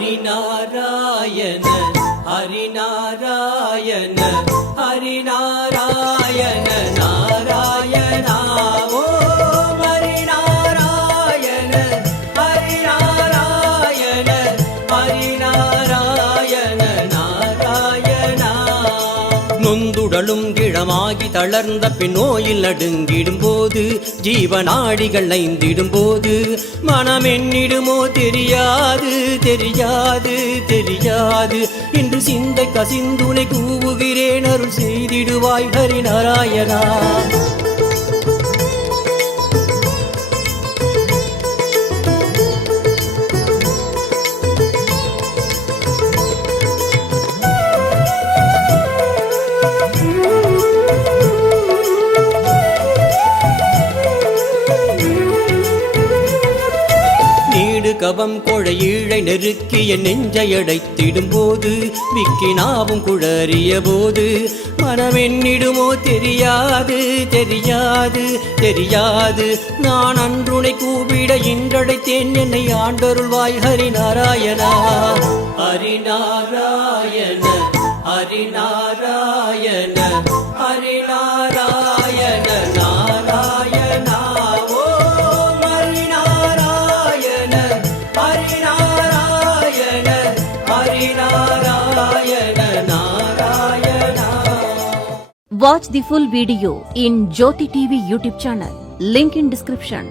ஹரிநாராயண ஹரிநாராயண ஹரிநாராயண நாராயணா ஓம் ஹரிநாராயண ஹரிநாராயண ஹரிநாராயண நாராயணா. நொந்துடலும் கிழமாகி தளர்ந்த பின் நோயில் நடுங்கிடும் போது, ஜீவநாடிகள் ஐந்திடும் போது, மனம் என்னிடுமோ தெரியாது தெரியாது தெரியாது. இன்று சிந்தை கசிந்துனை கூவுகிறேன், அருள் செய்திடுவாய் ஹரிநாராயணா. கவம் கொழையீழை நெருக்கிய நெஞ்சை அடைத்திடும் போது, விக்கினாவும் குழறிய போது, மனமென்னிடுமோ தெரியாது தெரியாது தெரியாது. நான் அன்றுனை கூப்பிட இன்றடைத்தேன், என்னை ஆண்டருள்வாய் Harinarayana. Harinarayana Harinarayana Harinarayana Narayana. Watch the full video in Jyoti TV YouTube channel. Link in description.